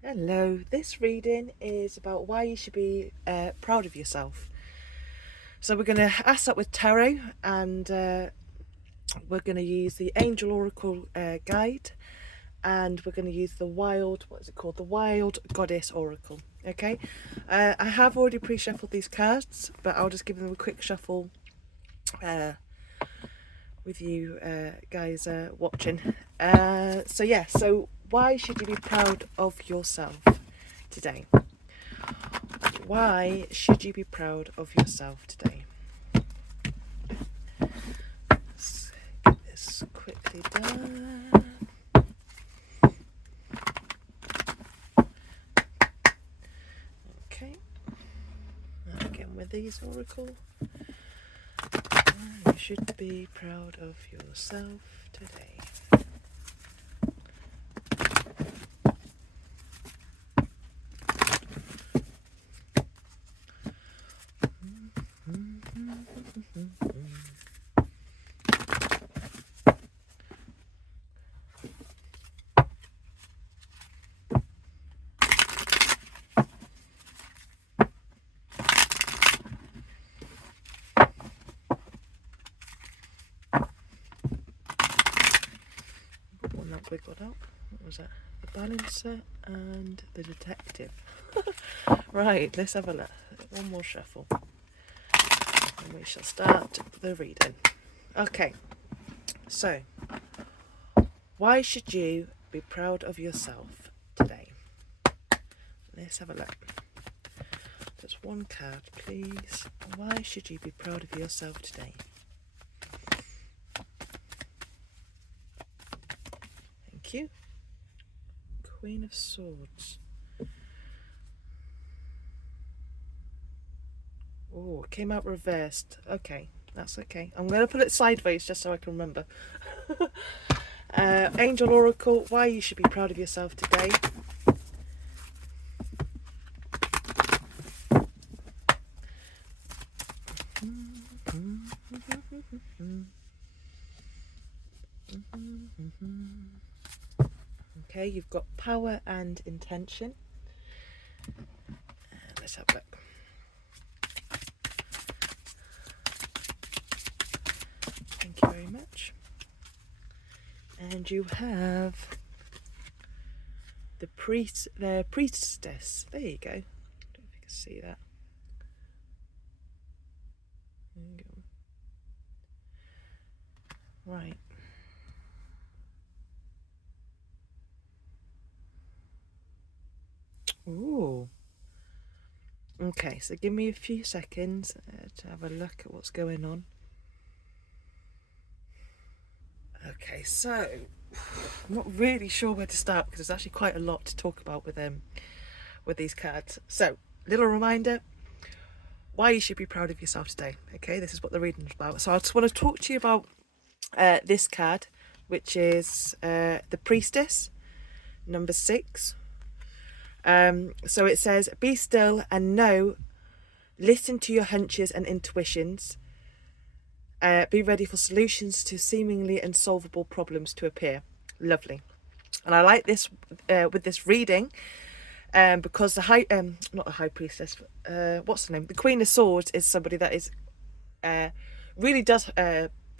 Hello, this reading is about why you should be proud of yourself. So we're going to ask that with tarot, and we're going to use the Angel Oracle guide, and we're going to use the Wild Goddess Oracle. Okay, I have already pre-shuffled these cards, but I'll just give them a quick shuffle with you guys watching. So why should you be proud of yourself today? Why should you be proud of yourself today? Let's get this quickly done. Okay. Again with these oracle. You should be proud of yourself today. One that wiggled out. What was that? The balancer and the detective. Right, let's have a look. One more shuffle. And we shall start the reading. Okay, so why should you be proud of yourself today? Let's have a look. Just one card, please. Why should you be proud of yourself today? Thank you. Queen of Swords. Oh, it came out reversed. Okay, that's okay. I'm going to put it sideways just so I can remember. Angel Oracle, why you should be proud of yourself today. Okay, you've got power and intention. Let's have a look. Thank you very much. And you have the priestess. There you go. I don't know if you can see that. There you go. Right. Ooh. Okay, so give me a few seconds to have a look at what's going on. Okay, so I'm not really sure where to start because there's actually quite a lot to talk about with these cards. So, little reminder why you should be proud of yourself today. Okay, this is what the reading is about. So I just want to talk to you about this card, which is the Priestess, number 6. So it says, be still and know, listen to your hunches and intuitions. Be ready for solutions to seemingly unsolvable problems to appear. Lovely. And I like this with this reading because not the high priestess, what's the name? The Queen of Swords is somebody that is really does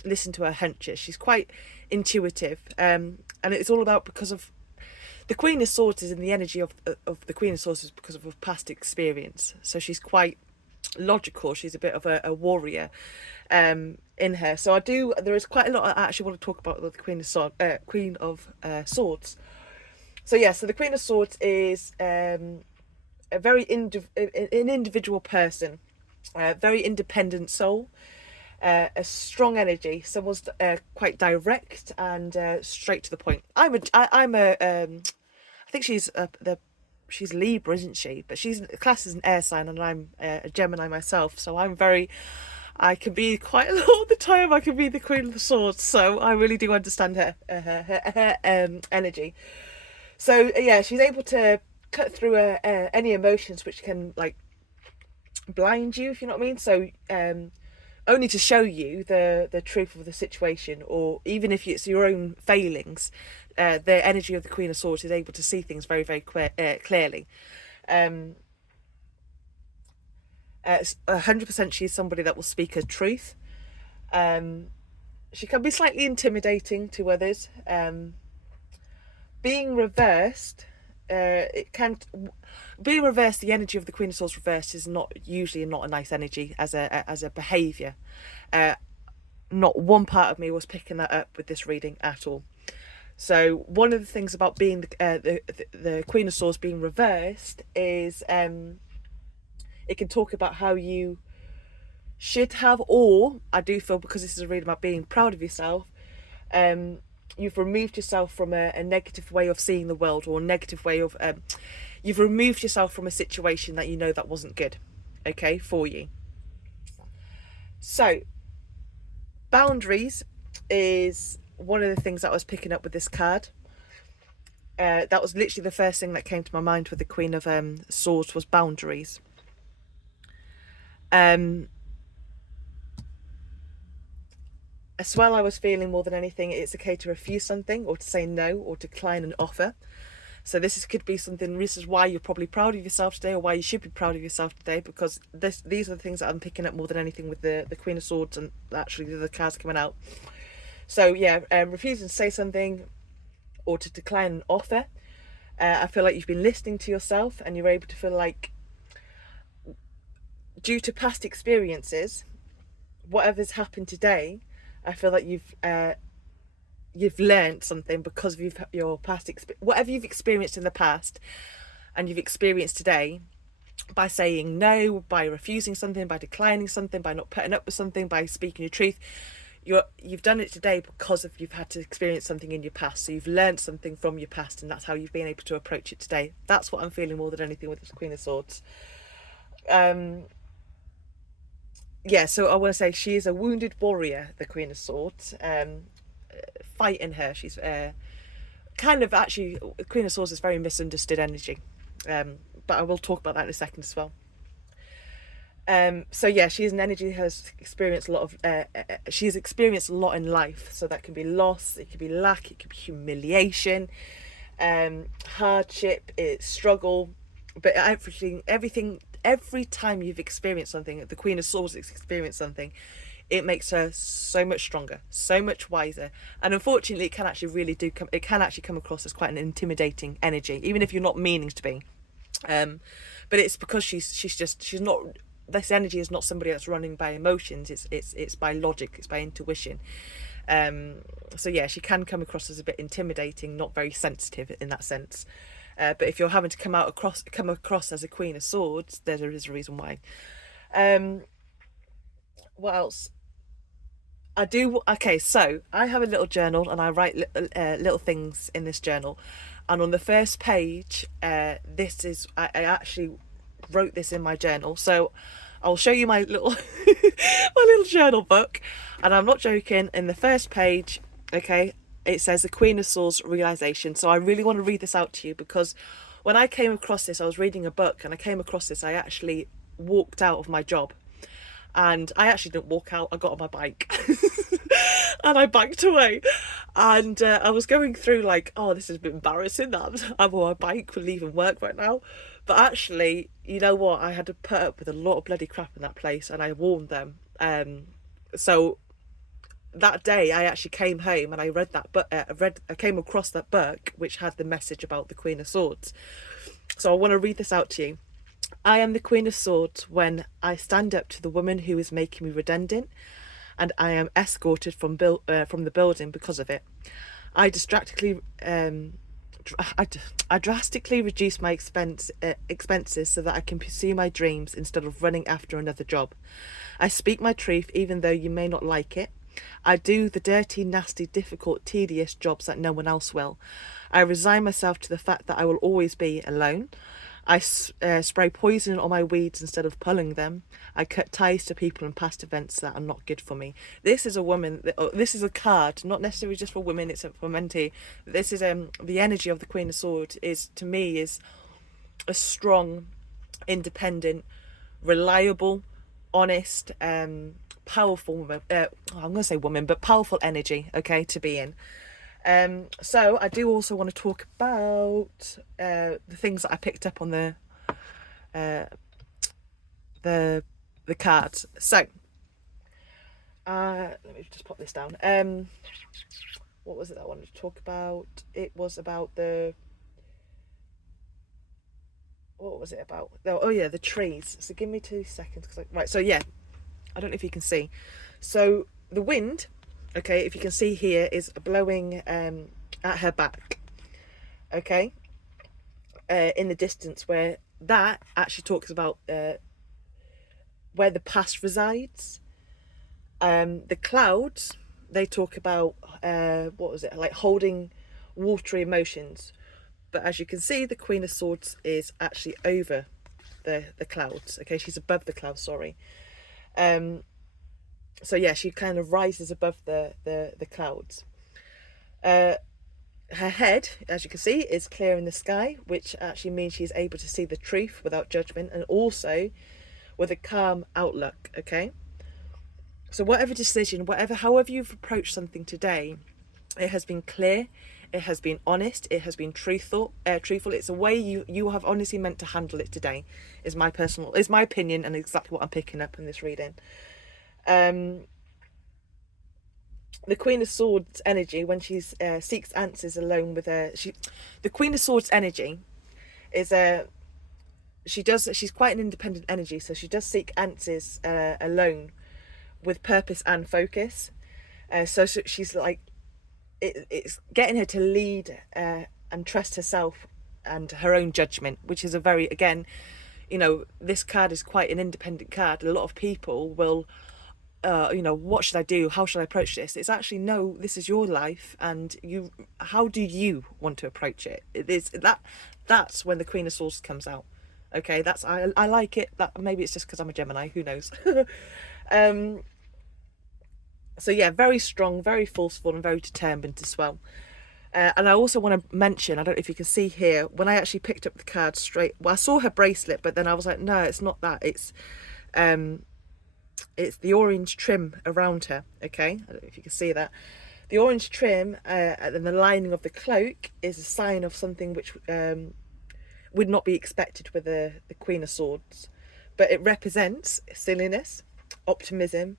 listen to her hunches. She's quite intuitive, and it's all about because of the Queen of Swords is in the energy of the Queen of Swords is because of her past experience. So she's quite logical. She's a bit of a warrior in her. So there is quite a lot I actually want to talk about with the Queen of Swords. So yeah, so the Queen of Swords is a very an individual person, a very independent soul, a strong energy. Someone's quite direct and straight to the point. I think she's Libra, isn't she? But she's classed as an air sign, and I'm a Gemini myself. So I can be quite a lot of the time. I can be the Queen of the Swords. So I really do understand her energy. So yeah, she's able to cut through any emotions which can like blind you, if you know what I mean. So only to show you the truth of the situation, or even if it's your own failings, the energy of the Queen of Swords is able to see things very, very clearly. 100% she's somebody that will speak her truth. She can be slightly intimidating to others. Being reversed, being reversed, the energy of the Queen of Swords reversed is usually not a nice energy as a behaviour. Not one part of me was picking that up with this reading at all. So one of the things about being the Queen of Swords being reversed is it can talk about how you should have, or I do feel, because this is a reading about being proud of yourself, you've removed yourself from a negative way of seeing the world, or a negative way of you've removed yourself from a situation that you know that wasn't good, okay, for you. So boundaries is one of the things that I was picking up with this card. That was literally the first thing that came to my mind with the Queen of Swords, was boundaries. As well, I was feeling more than anything, it's okay to refuse something, or to say no, or decline an offer. So could be something, this is why you're probably proud of yourself today, or why you should be proud of yourself today, because these are the things that I'm picking up more than anything with the Queen of Swords, and actually the other cards coming out. So yeah, refusing to say something, or to decline an offer. I feel like you've been listening to yourself, and you're able to feel like, due to past experiences, whatever's happened today, I feel like you've learned something because of your past whatever you've experienced in the past, and you've experienced today, by saying no, by refusing something, by declining something, by not putting up with something, by speaking your truth. You've done it today because you've had to experience something in your past. So you've learned something from your past, and that's how you've been able to approach it today. That's what I'm feeling more than anything with the Queen of Swords. Yeah, so I want to say she is a wounded warrior, the Queen of Swords. Fighting her, she's kind of, actually, Queen of Swords is very misunderstood energy, but I will talk about that in a second as well. So yeah, she is an energy that has experienced a lot of she's experienced a lot in life. So that can be loss, it could be lack, it could be humiliation, hardship, it's struggle, but every time you've experienced something, the Queen of Swords has experienced something, it makes her so much stronger, so much wiser. And unfortunately, it can actually come across as quite an intimidating energy, even if you're not meaning to be. But it's because she's not. This energy is not somebody that's running by emotions. It's by logic. It's by intuition. So yeah, she can come across as a bit intimidating, not very sensitive in that sense. But if you're having to come across as a Queen of Swords, there is a reason why. What else? Okay, so I have a little journal, and I write little things in this journal. And on the first page, I actually wrote this in my journal. So I'll show you my little my little journal book, and I'm not joking. In the first page, okay, it says the Queen of Swords realization. So I really want to read this out to you, because when I came across this, I was reading a book and I came across this. I actually walked out of my job, and I actually didn't walk out. I got on my bike and I biked away. And I was going through like, oh, this is a bit embarrassing that I'm on my bike for leaving work right now. But actually, you know what? I had to put up with a lot of bloody crap in that place, and I warned them. So that day, I actually came home and I read that book. I came across that book which had the message about the Queen of Swords. So I want to read this out to you. I am the Queen of Swords when I stand up to the woman who is making me redundant, and I am escorted from the building because of it. I drastically reduce my expenses so that I can pursue my dreams instead of running after another job. I speak my truth even though you may not like it. I do the dirty, nasty, difficult, tedious jobs that no one else will. I resign myself to the fact that I will always be alone. I spray poison on my weeds instead of pulling them. I cut ties to people and past events that are not good for me. This is a woman. This is a card, not necessarily just for women. It's for men too. This is the energy of the Queen of Swords. To me is a strong, independent, reliable, honest, powerful woman. I'm going to say woman, but powerful energy. Okay, to be in. So I do also want to talk about the things that I picked up on uh, the cards. So let me just pop this down. What was it that I wanted to talk about? It was about what was it about? Oh yeah, the trees. So give me 2 seconds. Right, so yeah, I don't know if you can see. So the wind, okay, if you can see here, is blowing at her back, okay, in the distance, where that actually talks about where the past resides. The clouds, they talk about what was it, like holding watery emotions. But as you can see, the Queen of Swords is actually over the clouds. Okay, she's above the clouds. Sorry. So yeah, she kind of rises above the clouds. Her head, as you can see, is clear in the sky, which actually means she's able to see the truth without judgment, and also with a calm outlook. Okay. So whatever decision, however you've approached something today, it has been clear, it has been honest, it has been truthful. It's a way you have honestly meant to handle it today. Is my opinion, and exactly what I'm picking up in this reading. The Queen of Swords energy, when she seeks answers alone with her, the Queen of Swords energy is she's quite an independent energy, so she does seek answers alone, with purpose and focus. So she's like, it's getting her to lead and trust herself and her own judgment, which is a very, again, this card is quite an independent card. A lot of people will what should I do, how should I approach this? It's actually, no, this is your life, and how do you want to approach it? That's when the Queen of Swords comes out. Okay, I like it. That maybe it's just because I'm a Gemini, who knows. So yeah, very strong, very forceful, and very determined as well. And I also want to mention, I don't know if you can see here, when I actually picked up the card straight, well, I saw her bracelet, but then I was like, no, it's not that. It's the orange trim around her. Okay, I don't know if you can see that. The orange trim and the lining of the cloak is a sign of something which would not be expected with the Queen of Swords, but it represents silliness, optimism,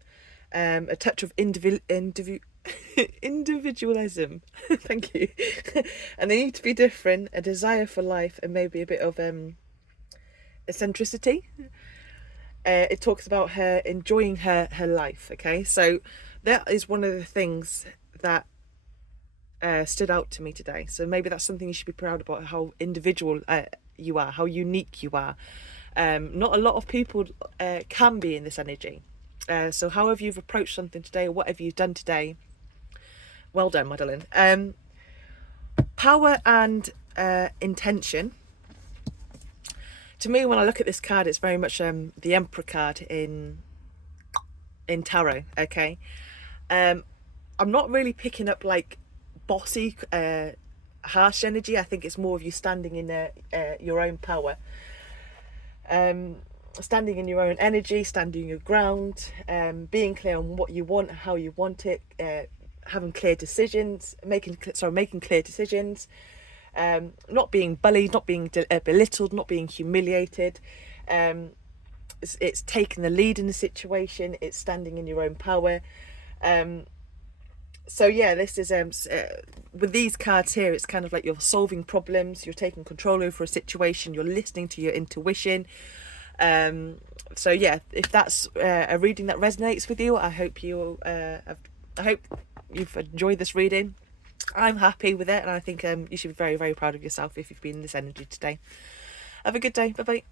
a touch of individualism. Thank you. And they need to be different, a desire for life, and maybe a bit of eccentricity. It talks about her enjoying her life. Okay, so that is one of the things that stood out to me today. So maybe that's something you should be proud about, how individual you are, how unique you are. Not a lot of people can be in this energy. So however you've approached something today, or whatever you've done today, well done, Madeline. Power and intention. To me, when I look at this card, it's very much the Emperor card in tarot. Okay, I'm not really picking up like bossy, harsh energy. I think it's more of you standing in your own power. Standing in your own energy, standing your ground, being clear on what you want, how you want it, having clear decisions, making clear decisions, not being bullied, not being belittled, not being humiliated. It's taking the lead in the situation. It's standing in your own power. So yeah, this is with these cards here, it's kind of like you're solving problems, you're taking control over a situation, you're listening to your intuition. So yeah, if that's a reading that resonates with you, I hope you've enjoyed this reading. I'm happy with it, and I think you should be very, very proud of yourself if you've been in this energy today. Have a good day. Bye bye.